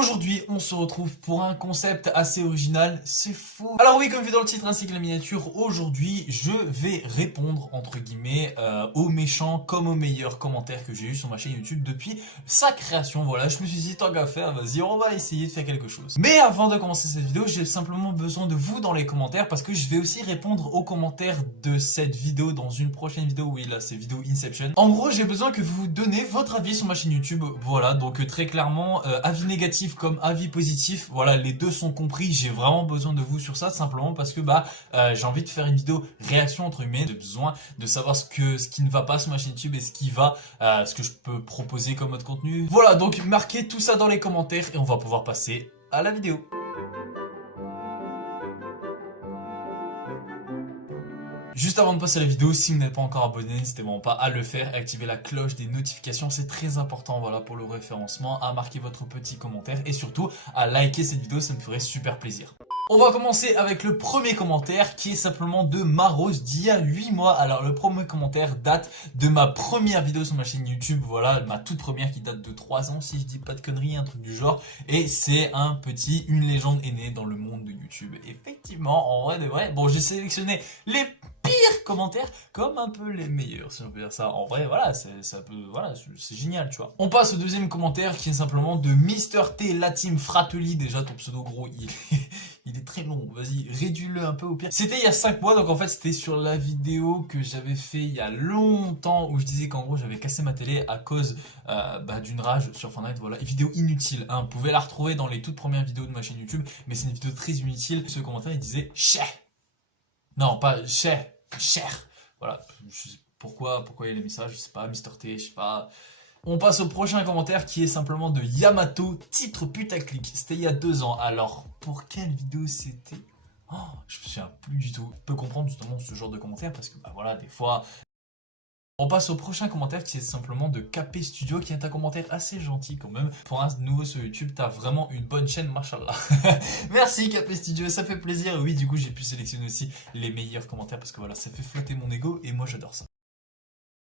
Aujourd'hui, on se retrouve pour un concept assez original, c'est fou. Alors oui, comme vu dans le titre ainsi que la miniature, aujourd'hui, je vais répondre, entre guillemets, aux méchants comme aux meilleurs commentaires que j'ai eu sur ma chaîne YouTube depuis sa création. Voilà, je me suis dit, tant qu'à faire, vas-y, on va essayer de faire quelque chose. Mais avant de commencer cette vidéo, j'ai simplement besoin de vous dans les commentaires parce que je vais aussi répondre aux commentaires de cette vidéo dans une prochaine vidéo. Oui, là, c'est vidéo Inception. En gros, j'ai besoin que vous donniez votre avis sur ma chaîne YouTube. Voilà, donc très clairement, avis négatif comme avis positif, voilà, les deux sont compris. J'ai vraiment besoin de vous sur ça, simplement parce que j'ai envie de faire une vidéo réaction entre humains. J'ai besoin de savoir ce qui ne va pas sur ma chaîne YouTube et ce qui va, ce que je peux proposer comme autre contenu. Voilà, donc marquez tout ça dans les commentaires et on va pouvoir passer à la vidéo. Juste avant de passer à la vidéo, si vous n'êtes pas encore abonné, n'hésitez vraiment pas à le faire, activer la cloche des notifications, c'est très important, voilà, pour le référencement, à marquer votre petit commentaire et surtout à liker cette vidéo, ça me ferait super plaisir. On va commencer avec le premier commentaire qui est simplement de Maros d'il y a 8 mois. Alors le premier commentaire date de ma première vidéo sur ma chaîne YouTube, voilà, ma toute première qui date de 3 ans si je dis pas de conneries, un truc du genre. Et c'est une légende est née dans le monde de YouTube. Effectivement, en vrai de vrai, bon, j'ai sélectionné les pires commentaires comme un peu les meilleurs, si on peut dire ça. En vrai, voilà, c'est génial, tu vois. On passe au deuxième commentaire qui est simplement de Mister T La Team Fratelli. Déjà ton pseudo gros, il est très long, vas-y, réduis-le un peu au pire. C'était il y a 5 mois, donc en fait c'était sur la vidéo que j'avais fait il y a longtemps où je disais qu'en gros j'avais cassé ma télé à cause d'une rage sur Fortnite, voilà. Vidéo inutile, hein. Vous pouvez la retrouver dans les toutes premières vidéos de ma chaîne YouTube, mais c'est une vidéo très inutile. Ce commentaire il disait cher. Non, pas cher, cher. Voilà, je sais pourquoi il a mis ça, je sais pas, Mister T, je sais pas. On passe au prochain commentaire qui est simplement de Yamato, titre putaclic. C'était il y a 2 ans. Alors, pour quelle vidéo c'était? Oh, je me souviens plus du tout. Je peux comprendre justement ce genre de commentaire parce que voilà, des fois. On passe au prochain commentaire qui est simplement de KP Studio, qui est un commentaire assez gentil quand même. Pour un nouveau sur YouTube, t'as vraiment une bonne chaîne, machallah. Merci KP Studio, ça fait plaisir. Oui, du coup, j'ai pu sélectionner aussi les meilleurs commentaires parce que voilà, ça fait flotter mon ego et moi j'adore ça.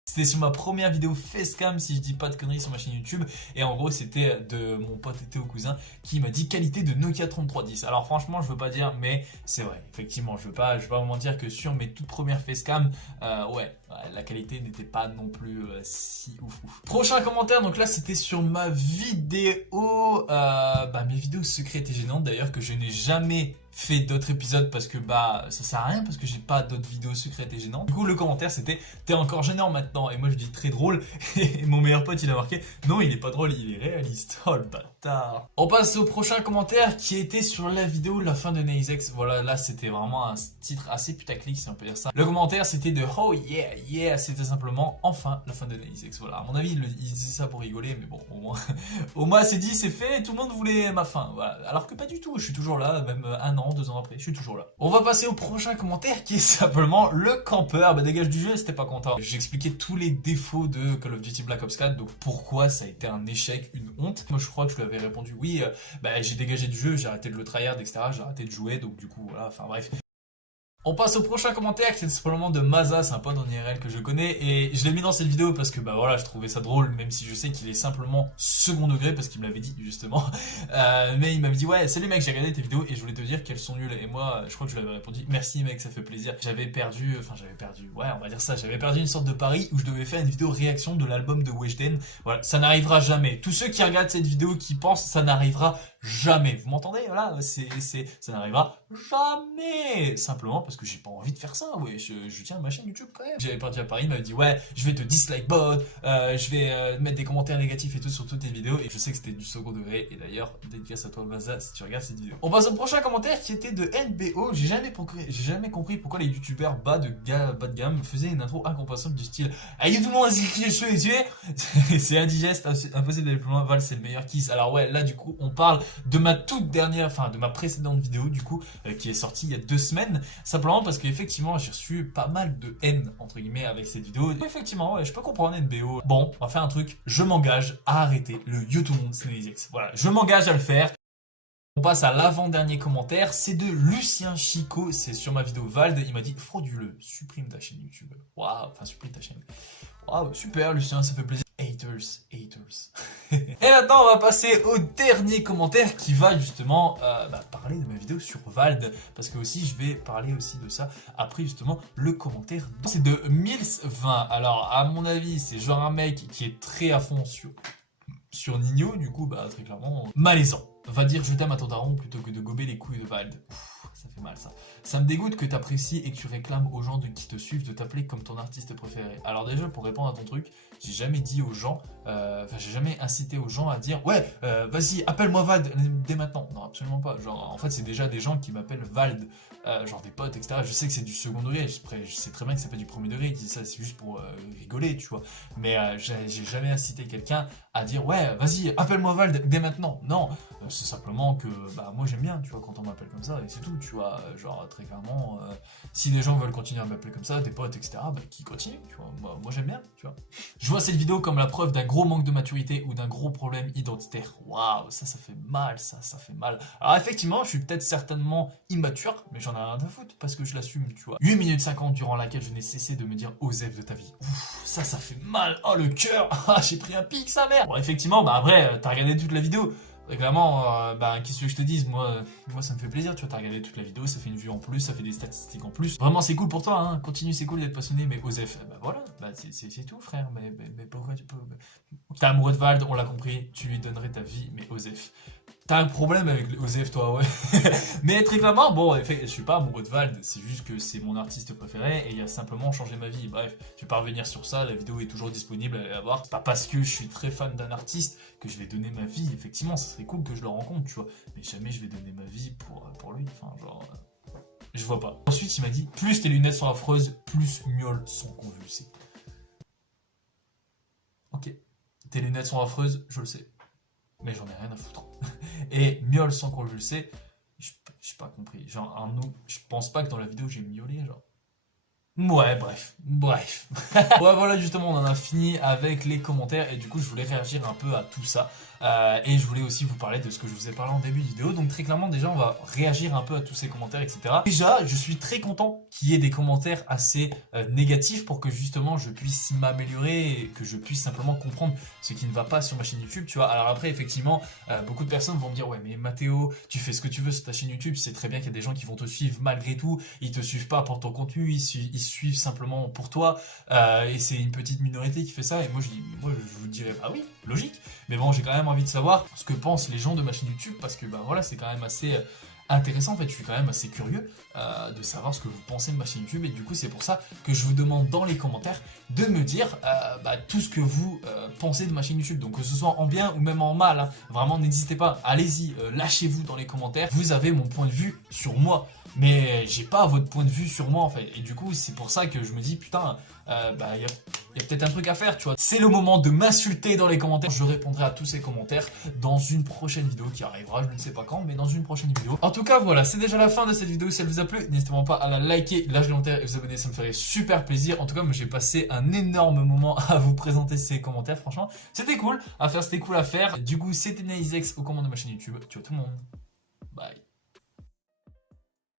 C'était sur ma première vidéo facecam, si je dis pas de conneries, sur ma chaîne YouTube. Et en gros, c'était de mon pote Théo Cousin qui m'a dit qualité de Nokia 3310. Alors franchement, je veux pas dire, mais c'est vrai. Effectivement, je veux pas vous mentir que sur mes toutes premières facecam, la qualité n'était pas non plus si ouf. Prochain commentaire, donc là, c'était sur ma vidéo, mes vidéos secrètes et gênantes d'ailleurs, que je n'ai jamais fait d'autres épisodes parce que ça sert à rien parce que j'ai pas d'autres vidéos secrètes et gênantes. Du coup le commentaire c'était t'es encore gênant maintenant et moi je dis très drôle et mon meilleur pote il a marqué non il est pas drôle il est réaliste. Oh le bâtard. On passe au prochain commentaire qui était sur la vidéo la fin de Nazex. Voilà, là c'était vraiment un titre assez putaclic si on peut dire ça. Le commentaire c'était de oh yeah c'était simplement enfin la fin de Nazex. Voilà, à mon avis il disait ça pour rigoler mais bon au moins c'est dit c'est fait, tout le monde voulait ma fin. Voilà. Alors que pas du tout, je suis toujours là même 1 an 2 ans après, je suis toujours là. On va passer au prochain commentaire qui est simplement le campeur. Dégage du jeu, c'était pas content. J'expliquais tous les défauts de Call of Duty Black Ops 4, donc pourquoi ça a été un échec, une honte. Moi je crois que je lui avais répondu oui, j'ai dégagé du jeu, j'ai arrêté de le tryhard, etc. J'ai arrêté de jouer, donc du coup voilà, enfin bref. On passe au prochain commentaire qui est simplement de Maza, c'est un pote en IRL que je connais et je l'ai mis dans cette vidéo parce que voilà je trouvais ça drôle même si je sais qu'il est simplement second degré parce qu'il me l'avait dit justement mais il m'avait dit ouais salut mec j'ai regardé tes vidéos et je voulais te dire qu'elles sont nulles et moi je crois que je lui avais répondu merci mec ça fait plaisir. J'avais perdu ouais on va dire ça, j'avais perdu une sorte de pari où je devais faire une vidéo réaction de l'album de Weshden. Voilà, ça n'arrivera jamais. Tous ceux qui regardent cette vidéo qui pensent ça n'arrivera jamais. Vous m'entendez? Voilà, ça n'arrivera jamais. Simplement parce que j'ai pas envie de faire ça, ouais. Je tiens à ma chaîne YouTube quand même. J'avais parti à Paris, il m'avait dit ouais, je vais te dislike bot, je vais mettre des commentaires négatifs et tout sur toutes tes vidéos. Et je sais que c'était du second degré. Et d'ailleurs, dédicace à toi Maza si tu regardes cette vidéo. On passe au prochain commentaire qui était de NBO. J'ai jamais compris pourquoi les youtubeurs bas de gamme faisaient une intro incompréhensible du style hey tout le monde je suis tué. C'est indigeste, impossible d'aller plus loin. Val c'est le meilleur kiss. Alors ouais, là du coup on parle de ma toute dernière, de ma précédente vidéo du coup qui est sortie il y a 2 semaines. Simplement parce qu'effectivement j'ai reçu pas mal de haine entre guillemets avec cette vidéo. Et effectivement ouais, je peux comprendre NBO. Bon, on va faire un truc, je m'engage à arrêter le YouTube Sneezex. Voilà, je m'engage à le faire. On passe à l'avant-dernier commentaire, c'est de Lucien Chico, c'est sur ma vidéo Vald, il m'a dit frauduleux, supprime ta chaîne YouTube. Waouh, enfin supprime ta chaîne. Waouh, super Lucien, ça fait plaisir. Hater haters. Et maintenant, on va passer au dernier commentaire qui va justement parler de ma vidéo sur Vald. Parce que aussi, je vais parler aussi de ça après justement le commentaire. C'est de Mills20. Alors, à mon avis, c'est genre un mec qui est très à fond sur Nino. Du coup, très clairement, malaisant. Va dire je t'aime à ton daron plutôt que de gober les couilles de Vald. Ça fait mal ça. Ça me dégoûte que tu apprécies et que tu réclames aux gens qui te suivent de t'appeler comme ton artiste préféré. Alors déjà, pour répondre à ton truc, j'ai jamais dit aux gens, j'ai jamais incité aux gens à dire ouais, vas-y, appelle-moi Vald dès maintenant. Non, absolument pas. Genre, en fait, c'est déjà des gens qui m'appellent Vald, genre des potes, etc. Je sais que c'est du second degré, je sais très bien que c'est pas du premier degré, ils disent ça, c'est juste pour rigoler, tu vois. Mais j'ai jamais incité quelqu'un à dire ouais, vas-y, appelle-moi Vald dès maintenant. Non, c'est simplement que moi j'aime bien, tu vois, quand on m'appelle comme ça, et c'est tout, tu vois. Genre, très clairement, si les gens veulent continuer à m'appeler comme ça, des potes, etc., qui continuent, tu vois. Moi j'aime bien, tu vois. Je vois cette vidéo comme la preuve d'un gros manque de maturité ou d'un gros problème identitaire. Waouh, ça fait mal, ça fait mal. Alors effectivement, je suis peut-être certainement immature, mais j'en ai rien à foutre parce que je l'assume, tu vois. 8 minutes 50 durant laquelle je n'ai cessé de me dire Osef de ta vie. Ouf, ça fait mal. Oh le cœur. Ah, j'ai pris un pic, sa mère. Bon, effectivement, après, t'as regardé toute la vidéo. Et clairement, qu'est-ce que je te dise, moi ça me fait plaisir, tu vois, t'as regardé toute la vidéo, ça fait une vue en plus, ça fait des statistiques en plus. Vraiment c'est cool pour toi, hein, continue, c'est cool d'être passionné, mais Osef, voilà, c'est tout frère, mais pourquoi tu peux... T'es amoureux de Vald, on l'a compris, tu lui donnerais ta vie, mais Osef. T'as un problème avec Osef, toi, ouais. Mais très clairement, bon, en fait, je suis pas amoureux de Vald, c'est juste que c'est mon artiste préféré et il a simplement changé ma vie. Bref, je vais pas revenir sur ça, la vidéo est toujours disponible, allez la voir. C'est pas parce que je suis très fan d'un artiste que je vais donner ma vie. Effectivement, ça serait cool que je le rencontre, tu vois. Mais jamais je vais donner ma vie pour lui, enfin, genre... je vois pas. Ensuite, il m'a dit, plus tes lunettes sont affreuses, plus miaules sont convulsées. Ok, tes lunettes sont affreuses, je le sais. Mais j'en ai rien à foutre. Et miaule sans convulser, j'ai pas compris. Genre, je pense pas que dans la vidéo j'ai miaulé, genre. Ouais, bref. Ouais, voilà, justement, on en a fini avec les commentaires et du coup, je voulais réagir un peu à tout ça. Et je voulais aussi vous parler de ce que je vous ai parlé en début de vidéo. Donc très clairement, déjà, on va réagir un peu à tous ces commentaires, etc. Déjà, je suis très content qu'il y ait des commentaires assez négatifs pour que justement je puisse m'améliorer et que je puisse simplement comprendre ce qui ne va pas sur ma chaîne YouTube, tu vois. Alors après, effectivement, beaucoup de personnes vont me dire, ouais, mais Mathéo, tu fais ce que tu veux sur ta chaîne YouTube, c'est très bien qu'il y a des gens qui vont te suivre malgré tout, ils te suivent pas pour ton contenu, ils suivent simplement pour toi, et c'est une petite minorité qui fait ça, et moi je vous dirais, bah oui, logique, mais bon, j'ai quand même envie de savoir ce que pensent les gens de ma chaîne YouTube, parce que voilà, c'est quand même assez intéressant, en fait, je suis quand même assez curieux de savoir ce que vous pensez de ma chaîne YouTube, et du coup c'est pour ça que je vous demande dans les commentaires de me dire tout ce que vous pensez de ma chaîne YouTube, donc que ce soit en bien ou même en mal, hein. Vraiment n'hésitez pas, allez-y, lâchez-vous dans les commentaires, vous avez mon point de vue sur moi, mais j'ai pas votre point de vue sur moi en fait, et du coup c'est pour ça que je me dis putain, y a peut-être un truc à faire, tu vois. C'est le moment de m'insulter dans les commentaires. Je répondrai à tous ces commentaires dans une prochaine vidéo qui arrivera, je ne sais pas quand, mais dans une prochaine vidéo. En tout cas, voilà, c'est déjà la fin de cette vidéo. Si elle vous a plu, n'hésitez pas à la liker, lâcher un commentaire et vous abonner, ça me ferait super plaisir. En tout cas, j'ai passé un énorme moment à vous présenter ces commentaires, franchement. C'était cool à faire, c'était cool à faire. Du coup, c'était Naizex aux commandes de ma chaîne YouTube. Ciao tout le monde. Bye.